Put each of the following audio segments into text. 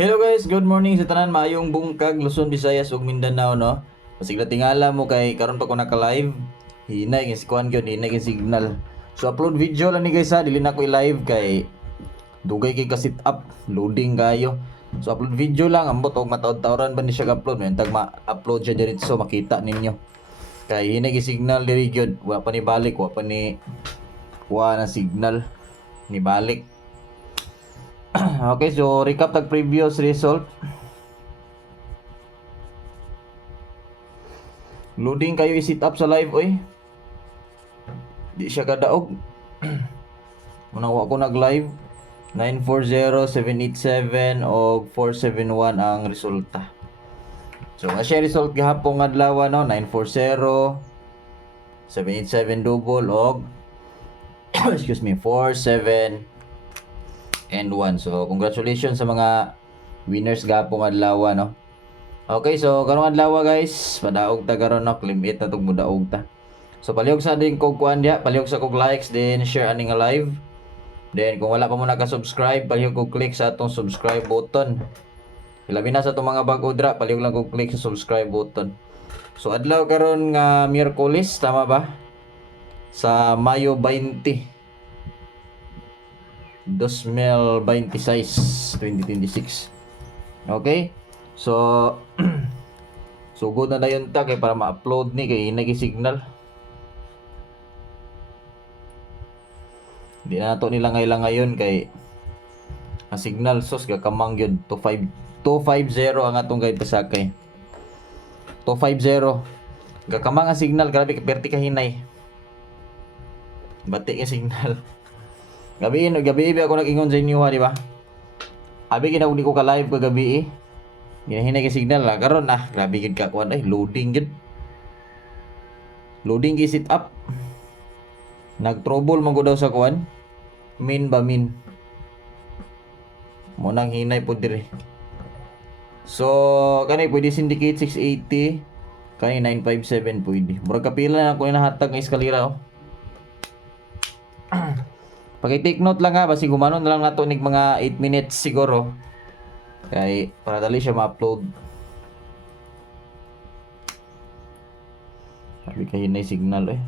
Hello guys, good morning sa tanan, maayong bungkag Luzon, Visayas ug Mindanao no. Pasig na tingala mo kay karon pa ko naka-live. Hinay kay sikuan gyud, hinay kay signal. So upload video lang ni guys ha, dili na ko i-live kay dugay kay ka sit up, loading kayo. So upload video lang ambot og mataod-taoran ba ni siya upload, may tag ma-upload siya diretso makita ninyo. Kay hinay kay signal diri gyud, wa pa ni balik, wa na signal ni balik. Okay, so recap tag previous result. Loading kayo i-sit up sa live oy. Di siya kadaog. Munang wa ko nag-live. 940, 787 o 471 ang resulta. So nga siya result gihapon adlaw no, 940, 787 double og excuse me, 47 and 1. So congratulations sa mga winners gapong adlaw no. Okay, so karong adlaw guys, padaog ta karon no, limit na tong mudaog ta. So palihog sa din kog kuan dia, palihog sa kog likes then share ani nga live. Then kung wala pa mo naka-subscribe, palihog kog click sa atong subscribe button. Ilabi na sa atong mga bag-o dra, palihog lang kog click sa subscribe button. So adlaw karon nga Miyerkules, tama ba? Sa Mayo 20. 2026, 2026. Okay? So sugod na dayon ta kay para ma-upload ni kay nagi-signal. Di na nato nila ngayon kay ang signal sos gakamang gyud 250 ang atong guide pasakay. 250. Gakamang ang signal, grabe ka perti ka hinay. Bati ka signal. Gabi ako nag-ingon sa inyo ha, di ba? Abi kina uli ko ka live kagabi eh. Ginahinay ka signal la karon grabe gid ka kuan ay loading gid. Loading gi sit up. Nag-trouble man ko daw sa kuan. Min. Mo nang hinay po dire. So kani pwede syndicate 680, kani 957 pwede. Murag kapila na ko inahatag nga eskalera oh. Paki-take note lang ha, basi gumanon na lang nato nig mga 8 minutes siguro. Kay para dali siya ma-upload. Sabi kay hinay signal eh.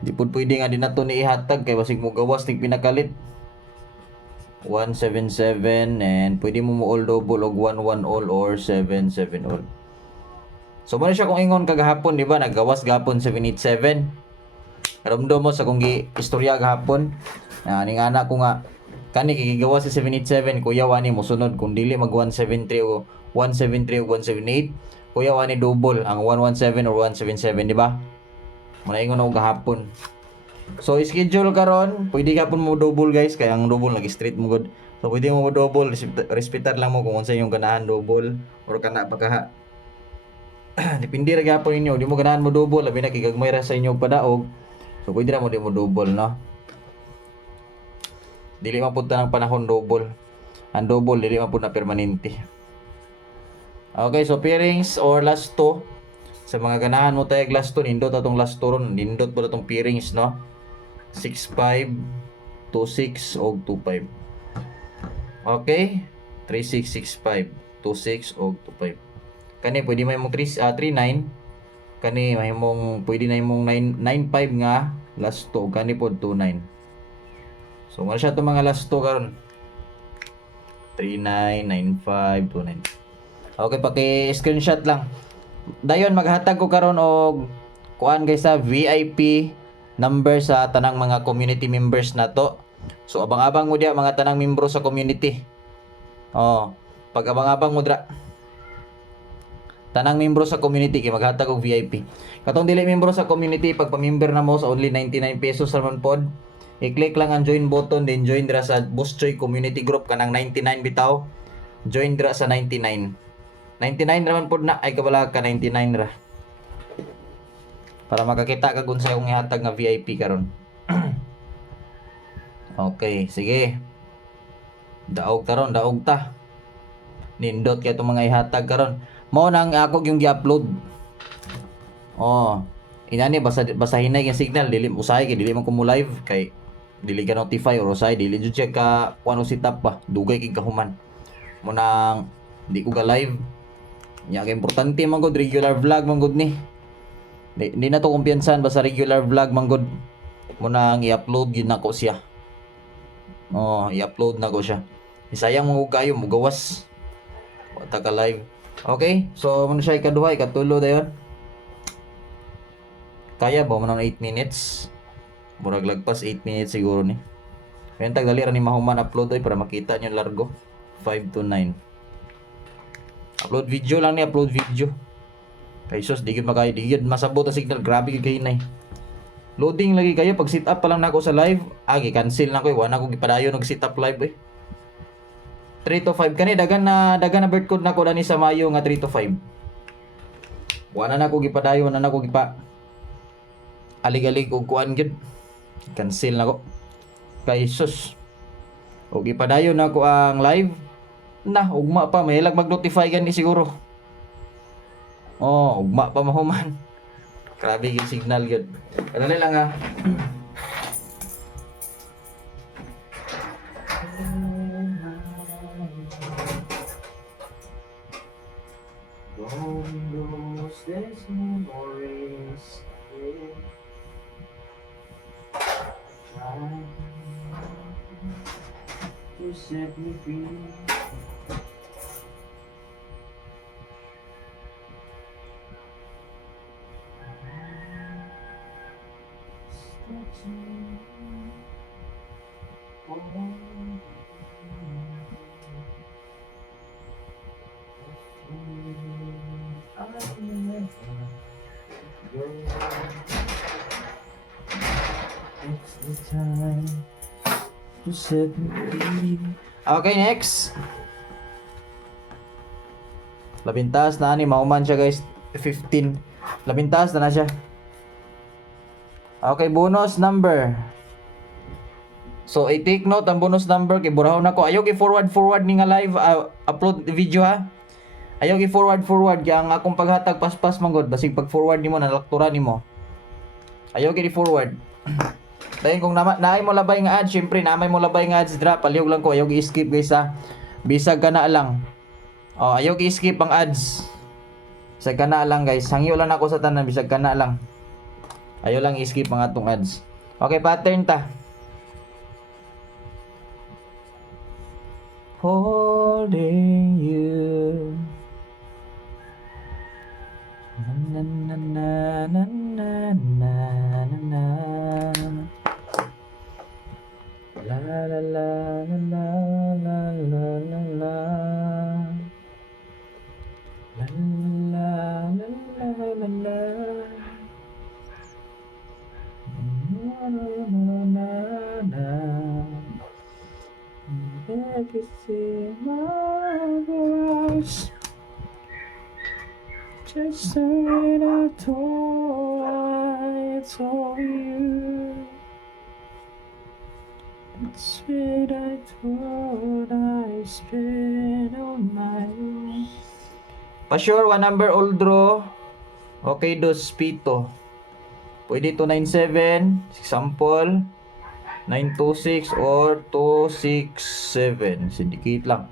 Di pud pwede nga din nato ni ihatag kay basig mo gawas nig pinakalit. 177 and pwede mo all double og 11 all or 77 all. So mo siya kung ingon kagahapon, di ba? Naggawas gapon 787. Ramdam mo sa kung istorya gahapon. Ning anak ko nga kani kigigawa sa 787, kuya wani mo sunod kung dili mag 173 o 178, kuya wani double ang 117 or 177, di ba? Muna ingon ako gahapon. So schedule karon, pwede gapon mo double guys, kaya ang double lagi straight mo good. So pwede mo double, respetar lang mo kung unsa yung ganahan double or kana pa ka. Depende ra gapon ninyo, di mo ganahan mo double, labi na kigagmay ra sa inyo padaog. So pwede ra mo di mo double no. Dili man pud tanang panahon double. Ang double dili man pud na permanente. Okay, so pairings or last 2. Sa mga ganahan mo tayo last 2, nindot atong last 2 ron, nindot pud atong pairings no. 65, 26 og 25. Okay? 3665, 26 og 25. Kani pwede may mong 39. Kani mahimong pwede na imong 995 nga last 2, kani pod 29. So mo siya to mga last 2 karon. 399529. Okay, paki-screenshot lang. Dayon maghatag ko karon og kuan guys sa VIP number sa tanang mga community members nato. So abang-abang mo dia mga tanang membro sa community. Oh, pag abang-abang mo dra. Tanang membro sa community kay maghatag og VIP. Katong dili membro sa community, pag pa-member na mo sa only 99 pesos ramon pod, i-click lang ang join button, then join dira sa Boss Choy community group kanang 99 bitaw. Join dira sa 99. 99 raman pod na ay kabala ka 99 ra. Para makakita ka kung sa akong ihatag nga VIP karon. Okay, sige. Daog ta. Nindot kay itong mga ihatag karon. Mao nang ako yung gi-upload. Oh, inani basta hinay yung signal, dili usahay kay dili man ko mo live kay dili ka notify or usay dili jud siya ka kuno setup ba dugay kay kahuman mo nang di ko ga live nya kay importante man gud regular vlog man gud ni di na to kumpiyansan basta regular vlog man gud mo nang i-upload gyud nako siya i-upload na ko siya isayang mo kayo mo gawas wata ka live okay so mo na siya ikaduha ikatulo dayon kaya ba mo nang 8 minutes murag lagpas 8 minutes siguro ni kaya tagdali ra ni mahuman upload ay para makita nyo largo 5 to 9 upload video lang ni upload video kay sus di gyud makayo di gyud masabot ang signal grabe gyud kay nay loading lagi kayo pag sit up pa lang nako sa live cancel na ko wala ko gipadayon og sit up live 3 to 5 kani dagan na birth code nako dani sa Mayo nga 3 to 5 wala na ko gipadayon wala na ko gipa alig-alig og kuan gyud cancel na ko kay sus og ipadayon na ko ang live na ugma pa mahilag mag-notify gani siguro ugma pa mahuman grabe yung signal gyud ano lang ha don't lose these memories to set me free. It's the time to set me free. Okay, next. Labintas na ni mauman siya guys. 15. Labintas na siya. Okay, bonus number. So, i-take note ang bonus number kay burahon ako. Ayaw i-forward ni nga live upload video ha. Ayaw i-forward kaya ang akong paghatag paspas manggod basig pag-forward nimo nalaktura nimo. Ayaw i-forward. Dahil kung naay mo labay nga ads, syempre naay mo labay nga ads drop, palihog lang ko, ayaw i-skip guys ha. Bisag ka na lang. Ayaw i-skip ang ads. Bisag ka na lang guys. Hangyo lang ako sa tanan, bisag ka na lang. Ayaw lang i-skip ang atong ads. Okay, pattern ta. Holding you. Na na na na na na na na. La la la la la la la la la. La la la la la la. Na na na na na. I can see my voice. Just when I told you. It's when I thought I spent on my own. Pa-sure, one number old draw. Okay, dos pito. Pwede 297, example, 926 or 267. Syndicate lang.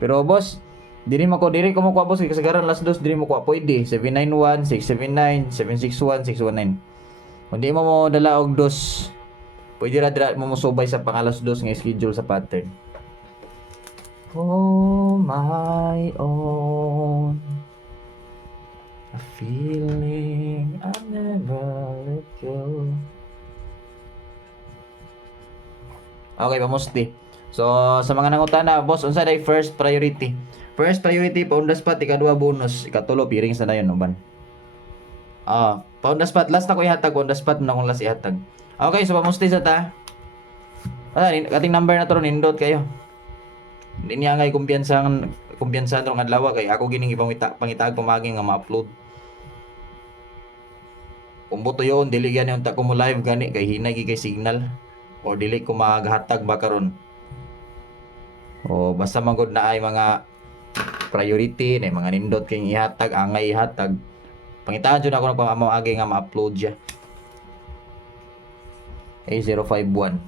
Pero boss, diri ko makuha boss, kasagaran last dos diri mo kuha pwede 791, 679, 761, 619. Kung di mo dala og dos, pwede ra dira mo musubay sa pangalas dos nga schedule sa pattern. Oh my own, a feeling I never let go. Okay, pamusti. So, sa mga nangutana, boss, unsa day first priority? First priority, pa on the spot, ikadua bonus, ikatulo, peerings na dayon, uban. Pa on the spot, last na ko ihatag, on the spot na kong last ihatag. Okay, so pamusti sa ta. Kating number na to, nindot kayo. Hindi niya ngay kumpiyansa nung adlaw kay ako gining pangitag pamaging nga ma-upload. Kung buto yun, dili gani unta ko mo live gani kay hinay kay signal o dili ko maghatag ba karon. O basta magod na ay mga priority na mga nindot kay ihatag angay ihatag. Pangitahan jud ako ng pamamagi nga ma-upload siya. A051.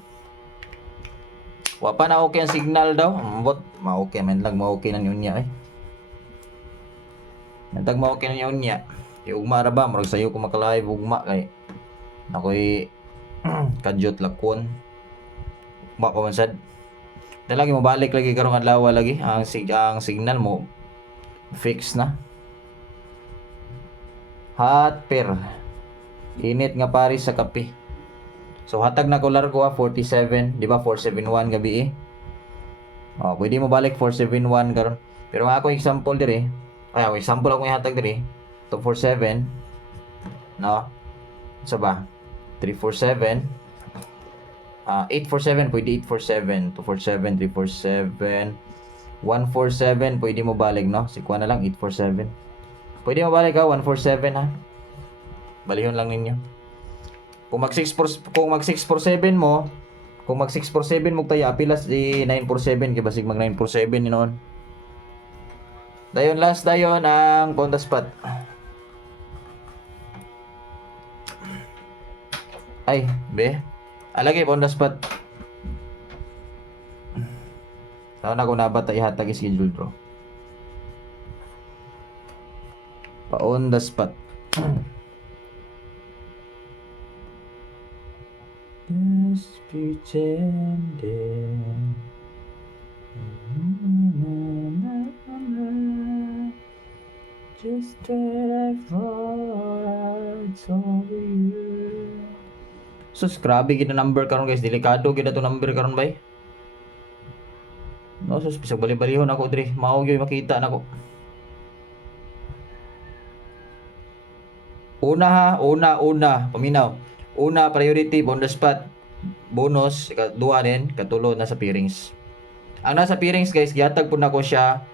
Wa pa na okay ang signal daw. Ambot, ma-okay man lang, ma-okay na niya eh. Nantag ma-okay na niya. Ugma ra ba murag sayo ko maka-live ugma kay nakoy kadyot lakon. Ugma pa man sad. Lagi mo balik lagi karong adlaw lagi ang signal mo fix na. Hot per. Init nga pare sa kape. So hatag na ko largo 47, di ba 471 gabi eh. Oh, pwede mo balik 471 karon. Pero ako example dire. Ay, example ako ihatag dire. 247 no? Sa ba? 347 847 pwede 847 247 347 147 pwede mo balik no? Sikwa na lang 847. Pwede mo balik ha 147 ha. Balihon lang ninyo. Kung mag 647 mo, kung mag 647 mo tayo apilas di 947 kay basig mag 947 ni noon. Dayon last dayon ang on the spot. Ay, be. Alagay on the spot. Sana ko nabata ihatag schedule bro. Pa on the spot. Just pretending. Just that I thought over you. Sus, grabe gina number karon guys, delikado gina to number karon bay. No, sus bisag bali-balihon ako diri, mao gyud makita nako. Una, paminaw. Una, priority on the spot. Bonus, duha din, katulo nasa pairings. Ang nasa pairings guys, gihatag po nako siya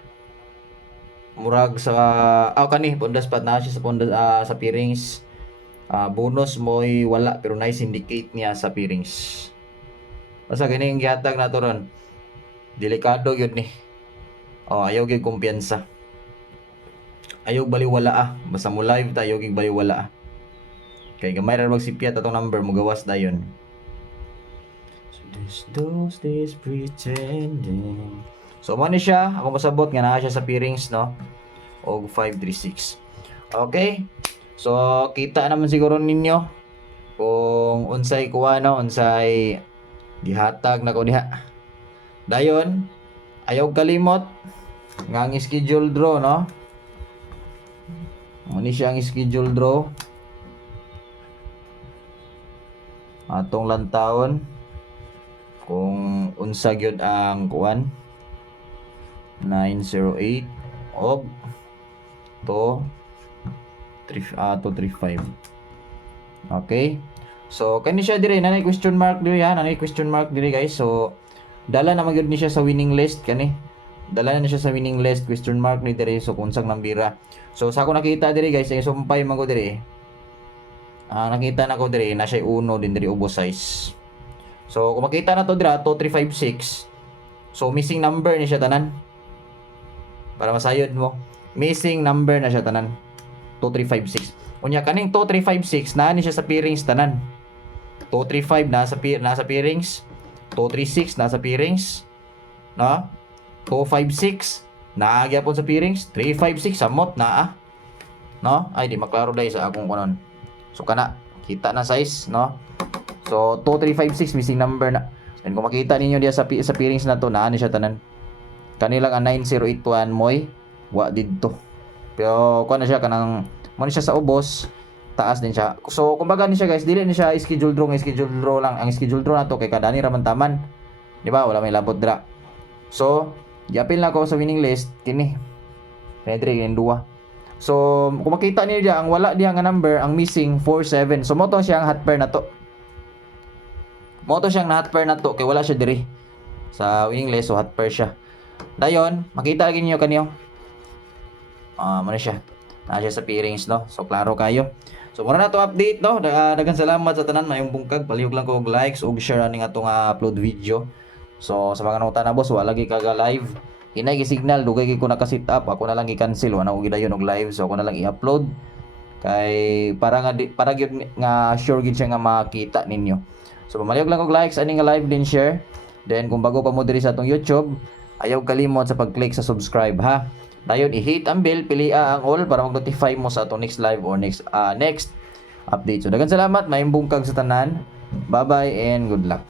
murag sa kani on the spot na siya sa pairings. Bonus mo'y wala pero na-syndicate niya sa pairings. Basta gani yung gihatag na to ron. Delikado yun ni. Ayaw gyud kumpiyansa. Ayaw baliwala Basta mo live ta ayaw gyud baliwala Kay gamay ra magsipyat atong number mo gawas dayon. So this those days pretending. So mo ni siya, ako masabot nga naa siya sa pairings no. Og 536. Okay? So, kita naman siguro ninyo kung unsay kuha no, unsay gihatag na ko diha. Dayon, ayaw kalimot nga ang schedule draw no. Muni siya ang schedule draw. Atong lantawon kung unsa gyud ang kuan 908 og to 235. Okay? So, kani siya dire, nanay question mark dire yan, nanay question mark dire guys. So, dala na magyud ni siya sa winning list kani. Dala na siya sa winning list question mark ni dire so kunsang nambira. So, sa ako nakita dire guys, ay sumpay man ko dire. Nakita na ko dire na siya uno din dire ubos size. So, kung makita na to dire 2356. So, missing number ni siya tanan. Para masayod mo. Missing number na siya tanan. 2356. Unya kaning 2356 na ni siya sa pairings tanan. 235 nasa pairings. 236 nasa pairings. No? 256 naa gyapon sa pairings. 356 samot naa. No? Ay di maklaro dai sa akong kunon. So kana kita na size, no? So 2356 missing number na. And kung makita ninyo diya sa pairings na to naa ni siya tanan. Kanilang 9081 moy wa didto. Pero kuha na siya kanang mo siya sa ubos, taas din siya. So kumbaga ni siya guys, dili ni siya schedule draw lang. Ang schedule draw na to kay kadani ra man taman. Di ba? Wala may labot dra. So, giapil na ako sa winning list kini. Pedri kini duwa. So, kung makita niyo diya ang wala diya nga number, ang missing 47. So mo to siya ang hot pair na to. Mo to siyang hot pair na to kay wala siya diri sa winning list, so hot pair siya. Dayon, makita lagi niyo kaniyo. Muna siya. Na siya sa pairings, no? So, klaro kayo. So, muna na to update, no? Daghang salamat sa tanan. Mayong bungkag. Palihog lang ko og likes og share aning atong upload video. So, sa mga nauta na boss, wala lagi kaga live. Hinay gi-signal, dugay gi ko naka-set up. Ako na lang i-cancel. Wala ko gidayon og live. So, ako na lang i-upload. Kay, para gyud nga sure gyud siya nga makita ninyo. So pamayog lang og likes ani nga live din share. Then kung bago pa mo diri sa atong YouTube, ayaw kalimot sa pag-click sa subscribe ha. Dayon i-hit ang bell, pilia ang all para mag-notify mo sa atong next live or next update. So daghang salamat, maimbong kag sa tanan. Bye-bye and good luck.